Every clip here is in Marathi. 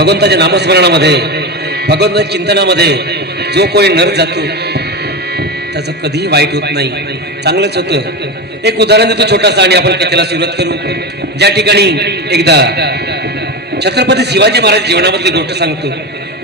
भगवंताच्या नामस्मरणामध्ये भगवंताच्या चिंतनामध्ये जो कोणी नर जातो त्याचं कधीही वाईट होत नाही, चांगलंच होतं. एक उदाहरण देतो छोटासा आणि आपण कथेला सुरुवात करू. ज्या ठिकाणी एकदा छत्रपती शिवाजी महाराज जीवनामधली गोष्ट सांगतो.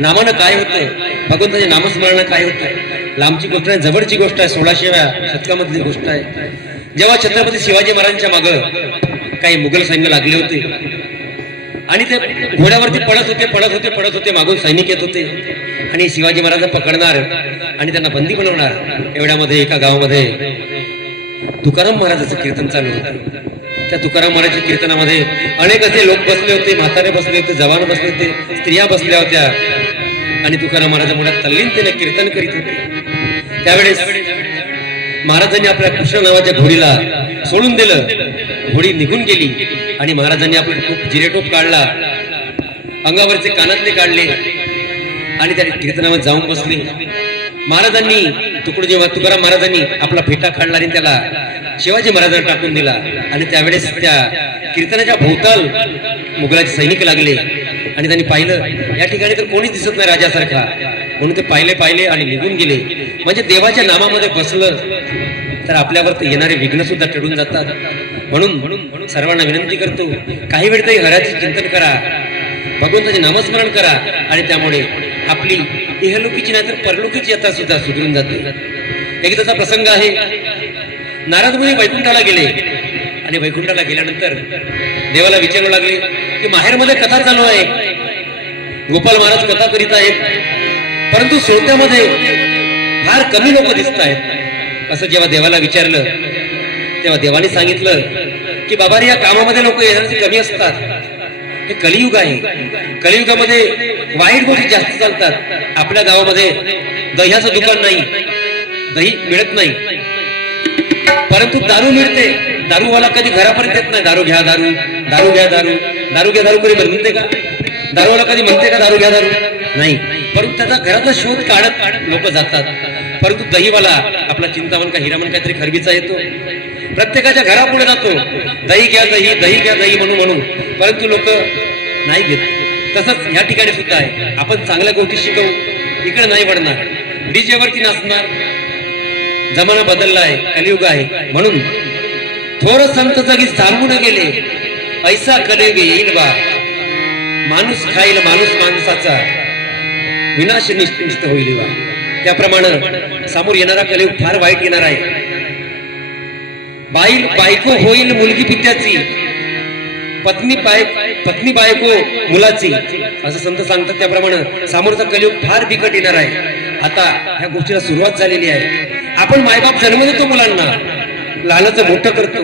नामानं काय होतं, भगवंताच्या नामस्मरणानं काय होतं. लांबची गोष्ट आहे, जवळची गोष्ट आहे. 16व्या शतकामधली गोष्ट आहे. जेव्हा छत्रपती शिवाजी महाराजांच्या मागं काही मुघल सैन्य लागले होते आणि ते घोड्यावरती पळत होते मागून सैनिक येत होते आणि शिवाजी महाराज पकडणार आणि त्यांना बंदी बनवणार. एवढ्यामध्ये एका गावामध्ये तुकाराम महाराजांचं कीर्तन चालू होतं. त्या तुकाराम महाराजांच्या कीर्तनामध्ये अनेक असे लोक बसले होते, म्हातारे बसले होते, जवान बसले होते, स्त्रिया बसल्या होत्या आणि तुकाराम महाराज मोठ्या तल्लीनतेने कीर्तन करीत होते. त्यावेळेस महाराजांनी आपल्या कृष्ण नावाच्या घोडीला सोडून दिलं. घोडी निघून गेली आणि महाराजांनी आपला जिरेटोप काढला, अंगावरचे कानातले काढले आणि त्या कीर्तनामध्ये जाऊन बसले. महाराजांनी जेव्हा तुकाराम महाराजांनी आपला फेटा काढला आणि त्याला शिवाजी महाराजांना टाकून दिला आणि त्यावेळेस त्या कीर्तनाच्या भोवताल मुघलाचे सैनिक लागले आणि त्यांनी पाहिलं या ठिकाणी तर कोणीच दिसत नाही राजासारखा, म्हणून ते पाहिले आणि निघून गेले. म्हणजे देवाच्या नामामध्ये बसलं तर आपल्यावर येणारे विघ्न सुद्धा टळून जातात. म्हणून सर्वांना विनंती करतो, काही वेळ तरी हराचे चिंतन करा, भगवंताचे नामस्मरण करा आणि त्यामुळे आपली इहलोकीची नाही तर परलोकीची यात्रा सुद्धा सुधरून जाते. एकदाचा प्रसंग आहे. नारद मुनी वैकुंठाला गेले आणि वैकुंठाला गेल्यानंतर देवाला विचारू लागले की माहेरमध्ये कथा चालू आहे, गोपाल महाराज कथा करीत आहेत, परंतु श्रोत्यामध्ये फार कमी लोक दिसत आहेत. असं जेव्हा देवाला विचारलं तेव्हा देवाने सांगितलं की बाबा रे, या कामामध्ये लोक येण्याचे कमी असतात. हे कलियुग आहे. कलियुगामध्ये वाईट गोष्टी जास्त चालतात. आपल्या गावामध्ये दह्याचं दुकान नाही, दही मिळत नाही, परंतु दारू मिळते. दारूवाला कधी घरापर्यंत येत नाही, दारू घ्या दारू, दारू घ्या दारू, दारू घ्या दारू कधी म्हणते का? दारूवाला कधी म्हणते का दारू घ्या दारू? नाही. परंतु त्याचा घराचा शोध काढत लोक जातात. परंतु दहीवाला आपला चिंतामण का हिरामण काहीतरी खरबीचा येतो, प्रत्येकाच्या घरापुढे जातो, दही घ्या दही, दही घ्या दही म्हणून, परंतु लोक नाही घेत. तसंच या ठिकाणी सुद्धा आहे. आपण चांगल्या गोष्टी शिकवू, इकडे नाही पडणार, डीजेवरती नाचणार. जमाना बदलला आहे, कलियुग आहे. म्हणून थोर संत जगी सांगून गेले, ऐसा कलियुग येईल बा, माणूस खाईल माणूस माणसाचा, विनाश निश्चित होईल बा. त्याप्रमाणे समोर येणारा कलियुग फार वाईट येणार आहे. बायको होईल मुलगी पित्याची, पत्नी बायको मुलाची, असं संत सांगतात. त्याप्रमाणे समोरचा कलियुग फार बिकट येणार आहे. आता ह्या गोष्टीला सुरुवात झालेली आहे. आपण मायबाप जन्म देतो मुलांना, लहानाचं मोठं करतो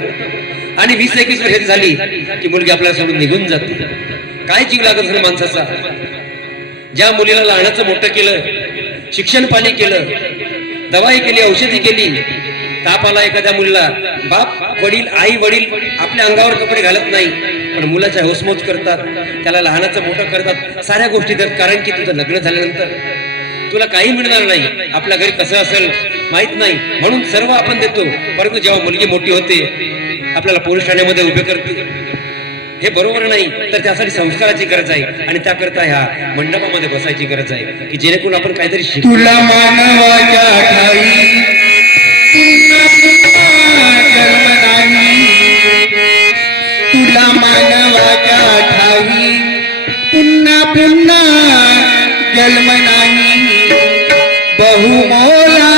आणि 20-21 वर्ष झाली की मुलगी आपल्याला सोडून निघून जाते. काय जीव लागत नाही माणसाचा. ज्या मुलीला लहानाचं मोठं केलं, शिक्षण पाणी केलं, दवाई केली, औषधी केली, ताप आला एखाद्या मुलीला, बाप वडील आई वडील आपल्या अंगावर कपडे घालत नाही, पण मुलाच्या हौसमौज करतात, त्याला लहानाचं मोठं करतात, साऱ्या गोष्टी करतात. कारण की तुझं लग्न झाल्यानंतर तुला काही मिळणार नाही, आपल्या घरी कसं असेल माहित नाही, म्हणून सर्व आपण देतो. परंतु जेव्हा मुलगी मोठी होते आपल्याला पोलीस ठाण्यामध्ये उभे करते, हे बरोबर नाही. तर त्यासाठी संस्काराची गरज आहे आणि त्याकरता ह्या मंडपामध्ये बसायची गरज आहे की जेणेकरून आपण काहीतरी शिकू. तुला मानवाच्या ठाई तुला मानवाच्या ठाई पुन्हा पुन्हा जन्म नाही, बहुमोला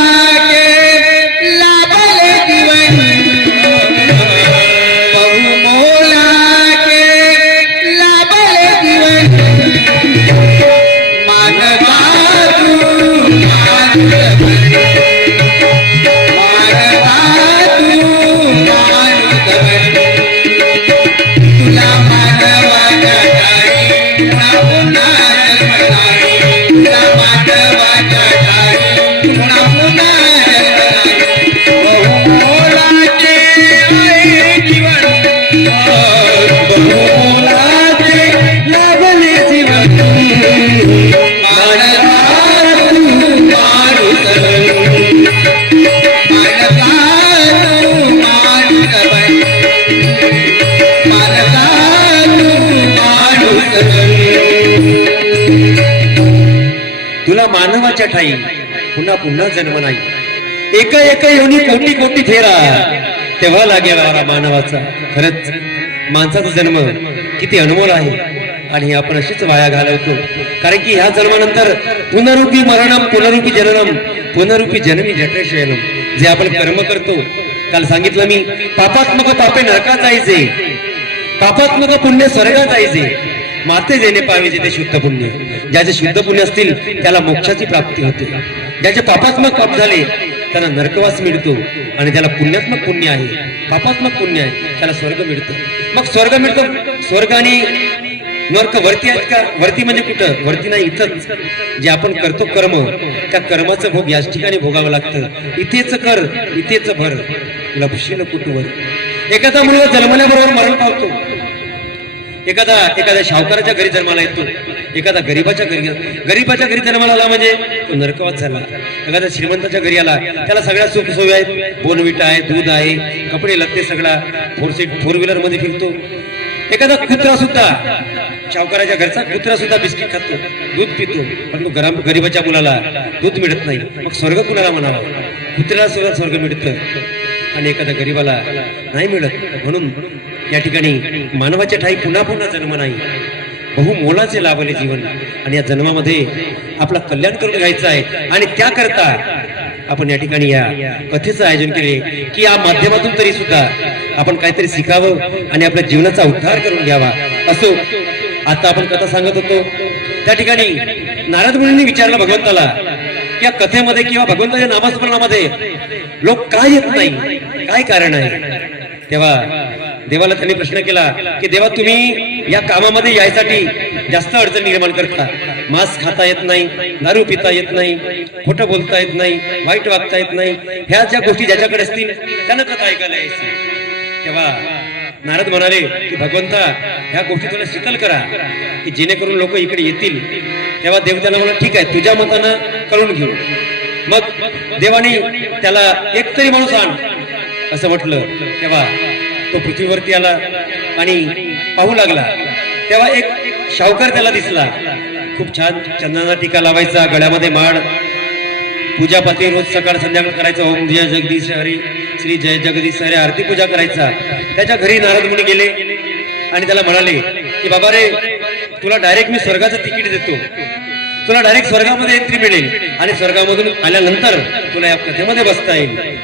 तुला मानवाच्या ठाई पुन्हा पुन्हा जन्म नाही. एका एका येऊनी कोटी कोटी फेरा तेव्हा लागेल वारा मानवाचा. खरंच माणसाचा जन्म किती अनमोल आहे आणि आपण अशीच वाया घालवतो. कारण की ह्या जन्मानंतर पुनरुपी मरणम पुनरुपी जननम पुनरुपी जननी जठरे शयनम. जे आपण कर्म करतो, काल सांगितलं मी, पापात्मक पापे नरकात जायचे, पापात्मक पुण्य स्वर्गात जायचे. माते जेणे पावे ते शुद्ध पुण्य. ज्याचे शुद्ध पुण्य असतील त्याला मोक्षाची प्राप्ती होते. ज्याचे पापात्मक पाप झाले त्याला नरकवास मिळतो आणि ज्याला पुण्यात्मक पुण्य आहे, पापात्मक पुण्य आहे, त्याला स्वर्ग मिळतं. मग स्वर्ग मिळतं. स्वर्ग आणि नरक वरती आहेत का? वरती म्हणजे कुठं? वरती नाही, इथंच. जे आपण करतो कर्म, त्या कर्माचं भोग याच ठिकाणी भोगावं लागतं. इथेच कर इथेच भर लपशील कुटुवर. एखादा मुलगा जन्मल्याबरोबर मरण पावतो. एखाद्या शावकाराच्या घरी जन्माला येतो. एखादा गरीबाच्या घरी जन्माला आला म्हणजे तो नरकवास झाला. एखाद्या श्रीमंताच्या घरी आला, त्याला सगळ्या सुख सोयी आहेत, बोनविटा आहे, दूध आहे, कपडे लत्ते सगळा, फोर व्हीलर मध्ये फिरतो. एखादा कुत्रा सुद्धा, शावकाराच्या घरचा कुत्रा सुद्धा बिस्किट खातो, दूध पितो, पण तो गरीबाच्या मुलाला दूध मिळत नाही. मग स्वर्ग कुणाला म्हणावा? कुत्र्याला सुद्धा स्वर्ग मिळतं आणि एखाद्या गरीबाला नाही मिळत. म्हणून या ठिकाणी मानवाच्या ठाई पुन्हा पुन्हा जन्म नाही. बहुमोलाचे लाभले जीवन आणि या जन्मामध्ये आपला कल्याण करून घ्यायचं आहे. आणि त्याकरता आपण या ठिकाणी या कथेचं आयोजन केले की या माध्यमातून तरी सुद्धा आपण काहीतरी शिकावं आणि आपल्या जीवनाचा उद्धार करून घ्यावा. असो, आता आपण कथा सांगत होतो त्या ठिकाणी नारद मुनींनी विचारलं भगवंताला की या कथेमध्ये किंवा भगवंताच्या नामस्मरणामध्ये लोक काय येत नाही, काय कारण आहे? तेव्हा देवाला त्यांनी प्रश्न केला की देवा, तुम्ही या कामामध्ये यायसाठी जास्त अडचण निर्माण करता. मांस खाता येत नाही, दारू पिता येत नाही, खोटं बोलता येत नाही, वाईट वागता येत नाही. ह्या ज्या गोष्टी ज्याच्याकडे असतील त्यानं कथा ऐकायला यायची. तेव्हा नारद म्हणाले की भगवंता, ह्या गोष्टी तुला शिकल करा की जेणेकरून लोक इकडे येतील. तेव्हा देव त्याला म्हणा, ठीक आहे, तुझ्या मतानं करून घेऊ. मग देवाने त्याला एकतरी माणूस आण असं म्हटलं. तेव्हा तो पृथ्वीवरती आला आणि पाहू लागला. तेव्हा एक शावकार त्याला दिसला. खूप छान चंदनाचा टीका लावायचा, गळ्यामध्ये माळ, पूजापाती रोज सकाळ संध्याकाळ करायचं. ओम जय जगदीश हरी, श्री जय जगदीश हरी, आरती पूजा करायचा. त्याच्या घरी नारद मुनी गेले आणि त्याला म्हणाले की बाबा रे, तुला डायरेक्ट मी स्वर्गाचं तिकीट देतो, तुला डायरेक्ट स्वर्गामध्ये एंट्री मिळेल आणि स्वर्गामधून आल्यानंतर तुला या कथेमध्ये बसता येईल.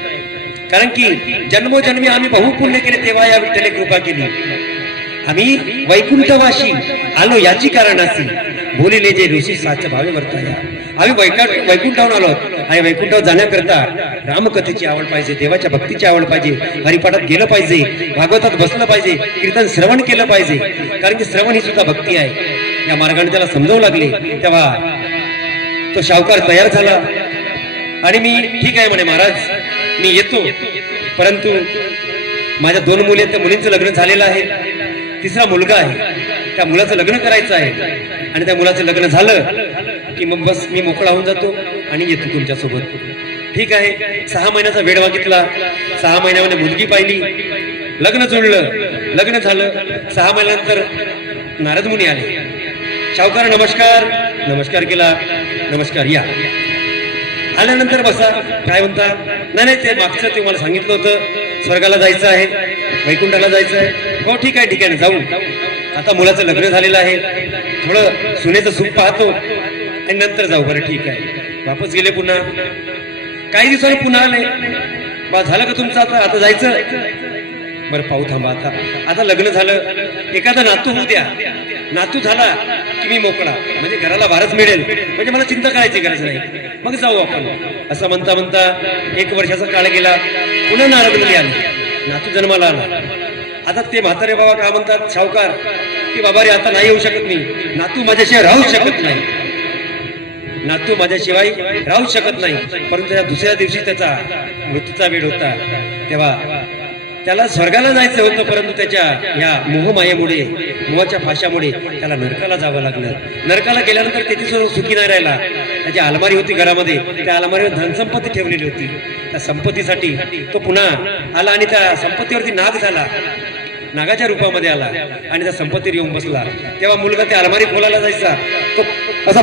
कारण की जन्मोजन्मी आम्ही बहुपुण्य केले तेव्हा या विठ्ठले कृपा केली. आम्ही वैकुंठवाशी आलो याची कारण अशी, बोलिले जे ऋषी साच भावे वर्ताया. आम्ही वैकुंठावरून आलो आणि वैकुंठावर जाण्याकरता रामकथेची आवड पाहिजे, देवाच्या भक्तीची आवड पाहिजे, हरिपाठात गेलं पाहिजे, भागवतात बसलं पाहिजे, कीर्तन श्रवण केलं पाहिजे. कारण की श्रवण ही सुद्धा भक्ती आहे. या मार्गाने त्याला समजावू लागले. तेव्हा तो शावकार तयार झाला आणि मी ठीक आहे म्हणे, महाराज मी येतो, परंतु माझ्या 2 मुली आहेत, त्या मुलींचं लग्न झालेलं आहे, 3रा मुलगा आहे, त्या मुलाचं लग्न करायचं आहे आणि त्या मुलाचं लग्न झालं की मग बस मी मोकळा होऊन जातो आणि येतो तुमच्या सोबत. ठीक आहे. 6 महिन्याचा वेळ मागितला. 6 महिन्यामध्ये मुलगी पाहिली, लग्न जुळलं, लग्न झालं. 6 महिन्यानंतर नारद मुनी आले. शावकार नमस्कार, नमस्कार केला. नमस्कार, या. आल्यानंतर बसा. काय म्हणता? नाही, ते मागचं ते मला सांगितलं होतं, स्वर्गाला जायचं आहे, वैकुंठाला जायचं आहे. हो ठीक आहे, ठीक आहे, जाऊ. आता मुलाचं लग्न झालेलं आहे, थोडं सुनेचं सुख पाहतो आणि नंतर जाऊ. बरं ठीक आहे. वापस गेले. पुन्हा काही दिवसांनी पुन्हा आले. बा झालं का तुमचं? आता जायचं. बरं पाहू, थांबा. आता लग्न झालं, एखादा नातू होऊ द्या. नातू झाला की मी मोकळा, म्हणजे घराला भारच मिळेल, म्हणजे मला चिंता करायची गरज नाही, मग जाऊ आपण. असं म्हणता म्हणता 1 वर्षाचा काळ गेला. पुन्हा नारद मुनी आले, नातू जन्माला आला. आता ते म्हातारे बाबा काय म्हणतात, शावकार, की बाबा रे आता नाही येऊ शकत मी, नातू माझ्याशिवाय राहू शकत नाही, नातू माझ्याशिवाय राहू शकत नाही. परंतु त्या दुसऱ्या दिवशी त्याचा मृत्यूचा वेळ होता. तेव्हा त्याला स्वर्गाला जायचं होतं, परंतु त्याच्या या मोहमायेमुळे, मोहाच्या फाशामुळे त्याला नरकाला जावं लागलं. नरकाला गेल्यानंतर त्याची सुखी नाही राहिला. त्याची अलमारी होती घरामध्ये, त्या अलमारीवर धनसंपत्ती ठेवलेली होती. त्या संपत्तीसाठी तो पुन्हा आला आणि त्या संपत्तीवरती नाग झाला, नागाच्या रूपामध्ये आला आणि त्या संपत्तीवर येऊन बसला. तेव्हा मुलगा त्या अलमारी खोलायला जायचा, तो असा